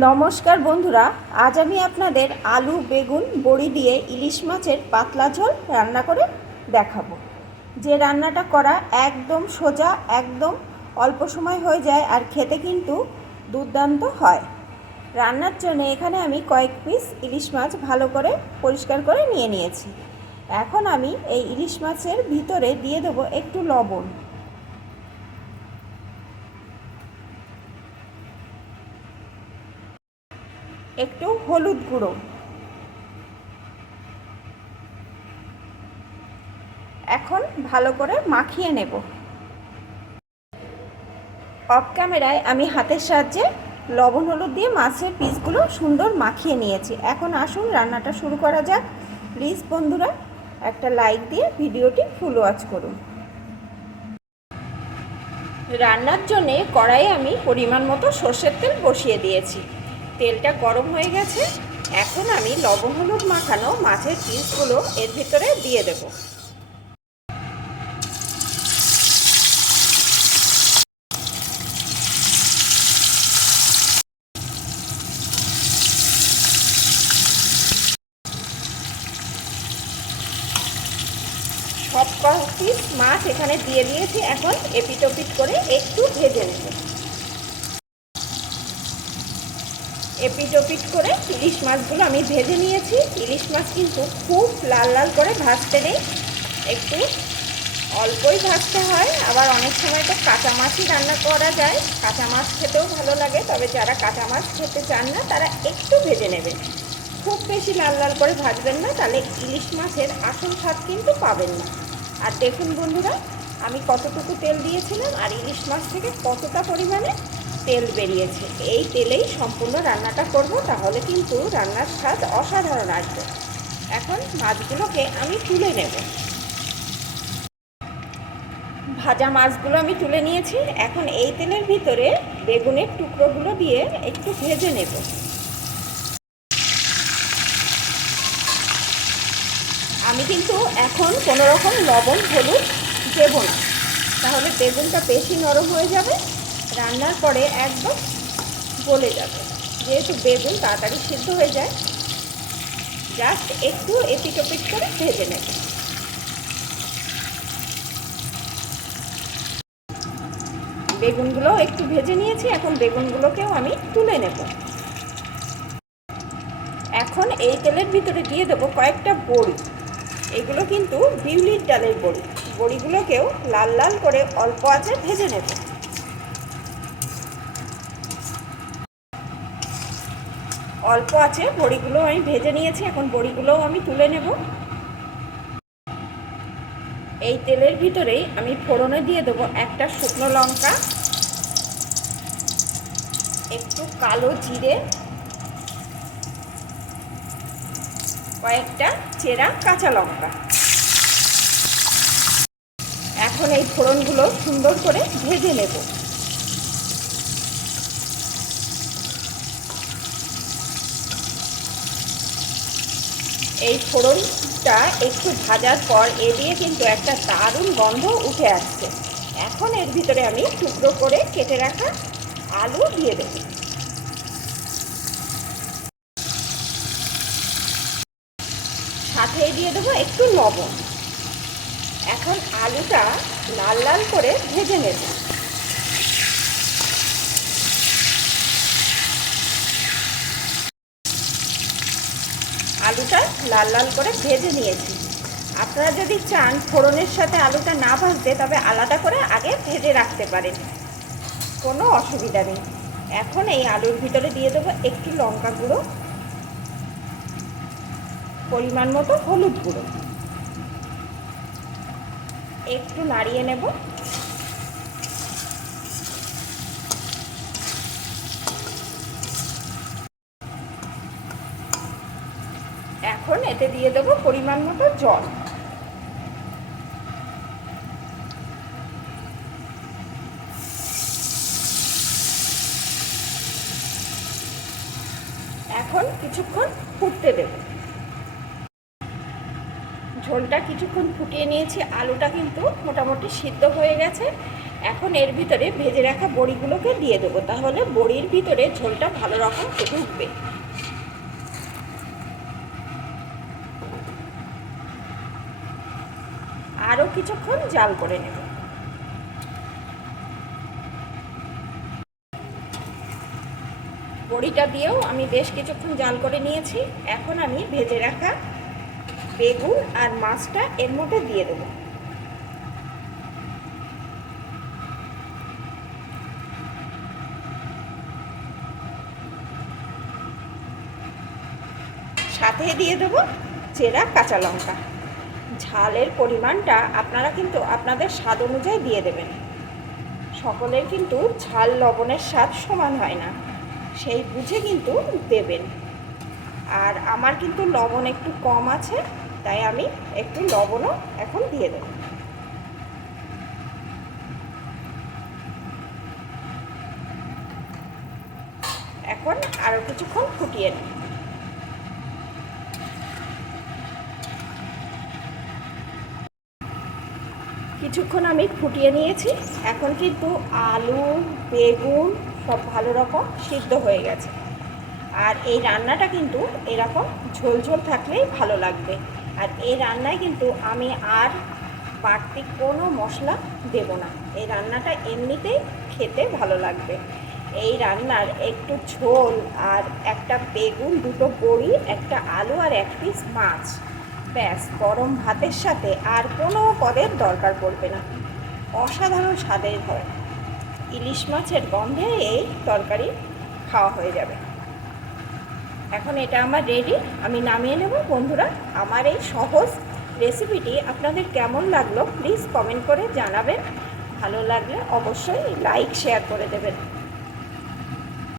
নমস্কার বন্ধুরা, আজ আমি আপনাদের আলু, বেগুন, বড়ি দিয়ে ইলিশ মাছের পাতলা ঝোল রান্না করে দেখাবো। যে রান্নাটা করা একদম সোজা, একদম অল্প সময় হয়ে যায় আর খেতে কিন্তু দুর্দান্ত হয়। রান্নার জন্য এখানে আমি কয়েক পিস ইলিশ মাছ ভালো করে পরিষ্কার করে নিয়ে নিয়েছি। এখন আমি এই ইলিশ মাছের ভিতরে দিয়ে দেবো একটু লবণ। একটু হলুদ গুঁড়ো। এখন ভালো করে মাখিয়ে নেব। অফ ক্যামেরায় আমি হাতের সাহায্যে লবণ হলুদ দিয়ে মাছের পিসগুলো সুন্দর মাখিয়ে নিয়েছি। এখন আসুন রান্নাটা শুরু করা যাক। প্লিজ বন্ধুরা, একটা লাইক দিয়ে ভিডিওটি ফুল ওয়াচ করুন। রান্নার জন্যে কড়াইয়ে আমি পরিমাণ মতো সর্ষের তেল বসিয়ে দিয়েছি। তেলটা গরম হয়ে গেছে, এখন আমি লবণ হলুদ মাখানো মাছের পিসগুলো এর ভিতরে দিয়ে দেব। সব পিস মাছ এখানে দিয়ে দিয়েছি, এখন এপিটোপিট করে একটু ভেজে নেব। এপিটোপিট করে ইলিশ মাছগুলো আমি ভেজে নিয়েছি। ইলিশ মাছ কিন্তু খুব লাল লাল করে ভাজতে নেই। একটু অল্পই ভাজতে হয়। আবার অনেক সময় তো কাঁচা মাছই রান্না করা যায়। কাঁচা মাছ খেতেও ভালো লাগে, তবে যারা কাঁচা মাছ খেতে চান না, তারা একটু ভেজে নেবেন। খুব বেশি লাল লাল করে ভাজবেন না, তাহলে ইলিশ মাছের আসল স্বাদ কিন্তু পাবেন না। আর দেখুন বন্ধুরা, আমি কতটুকু তেল দিয়েছিলাম, আর ইলিশ মাছ থেকে কতটা পরিমাণে তেল বেরিয়েছে। এই তেলেই সম্পূর্ণ রান্নাটা করব, তাহলে কিন্তু রান্নার স্বাদ অসাধারণ আসবে। এখন মাছগুলোকে আমি তুলে নেব। ভাজা মাছগুলো আমি তুলে নিয়েছি। এখন এই তেলের ভিতরে বেগুনের টুকরোগুলো দিয়ে একটু ভেজে নেব। আমি কিন্তু এখন কোনো রকম লবণ, হলুদ দেবো না। তাহলে বেগুনটা বেশি নরম হয়ে যাবে। রান্নার পরে একদম গলে যাবে। যেহেতু বেগুন তাড়াতাড়ি সিদ্ধ হয়ে যায় জাস্ট একটু এপিটোপিট করে ভেজে নেব। বেগুনগুলো একটু ভেজে নিয়েছি, এখন বেগুনগুলোকেও আমি তুলে নেব। এখন এই তেলের ভিতরে দিয়ে দেবো কয়েকটা বড়ি। এগুলো কিন্তু বিউলির ডালের বড়ি। বড়িগুলোকেও লাল লাল করে অল্প আছে ভেজে নেব। অল্প আছে, বড়িগুলো আমি ভেজে নিয়েছি, এখন বড়িগুলোও আমি তুলে নেব। এই তেলের ভিতরেই আমি ফোড়নে দিয়ে দেবো একটা শুকনো লঙ্কা, একটু কালো জিরে, কয়েকটা চেরা কাঁচা লঙ্কা। এখন এই ফোড়নগুলো সুন্দর করে ভেজে নেব। এই ফোড়নটা একটু ভাজার পর এ দিয়ে কিন্তু একটা দারুণ গন্ধ উঠে আসছে। এখন এর ভিতরে আমি টুকরো করে কেটে রাখা আলু দিয়ে দেব। সাথে দিয়ে দেবো একটু লবণ। এখন আলুটা লাল লাল করে ভেজে নেব। আলুটা লাল লাল করে ভেজে নিয়েছি। আপনারা যদি চান ফোড়নের সাথে আলুটা না ভাজতে, তবে আলাদা করে আগে ভেজে রাখতে পারেন। কোনো অসুবিধা নেই। এখন এই আলুর ভিতরে দিয়ে দেবো একটু লঙ্কা গুঁড়ো, পরিমাণ মতো হলুদ গুঁড়ো। একটু নাড়িয়ে নেব এখন এতে দিয়ে দেব পরিমাণ মতো জল। এখন কিছুক্ষণ ফুটতে দেব। ঝোলটা কিছুক্ষণ ফুটিয়ে নিয়েছি, আলুটা কিন্তু মোটামুটি সিদ্ধ হয়ে গেছে। এখন এর ভিতরে ভেজে রাখা বড়িগুলোকে দিয়ে দেবো, তাহলে বড়ির ভিতরে ঝোলটা ভালো রকম ঢুকবে আরও কিছুক্ষণ জাল করে নেব। বড়িটা দিয়েও আমি বেশ কিছুক্ষণ জাল করে নিয়েছি। এখন আমি ভেজে রাখা বেগুন আর মাছটা এর মধ্যে দিয়ে দেবো। সাথে দিয়ে দেবো চেরা কাঁচা লঙ্কা। ঝালের পরিমাণটা আপনারা কিন্তু আপনাদের স্বাদ অনুযায়ী দিয়ে দেবেন। সকলের কিন্তু ঝাল লবণের স্বাদ সমান হয় না, সেই বুঝে কিন্তু দেবেন। আর আমার কিন্তু লবণ একটু কম আছে, তাই আমি একটু লবণও এখন দিয়ে দেব। এখন আরও কিছুক্ষণ ফুটিয়ে নেব কিছুক্ষণ আমি ফুটিয়ে নিয়েছি। এখন কিন্তু আলু, বেগুন সব ভালো রকম সিদ্ধ হয়ে গেছে। আর এই রান্নাটা কিন্তু এরকম ঝোল ঝোল থাকলেই ভালো লাগবে। আর এই রান্নায় কিন্তু আমি আর বাড়তি কোনো মশলা দেব না। এই রান্নাটা এমনিতেই খেতে ভালো লাগবে। এই রান্নার একটু ঝোল আর একটা বেগুন, দুটো বড়ি, একটা আলু আর এক পিস মাছ। ব্যাস, গরম ভাতের সাথে আর কোনো পদের দরকার পড়বে না। অসাধারণ স্বাদের হয়। ইলিশ মাছের গন্ধে এই তরকারি খাওয়া হয়ে যাবে। এখন এটা আমার রেডি আমি নামিয়ে নেব। বন্ধুরা, আমার এই সহজ রেসিপিটি আপনাদের কেমন লাগল প্লিজ কমেন্ট করে জানাবেন। ভালো লাগলে অবশ্যই লাইক শেয়ার করে দেবেন।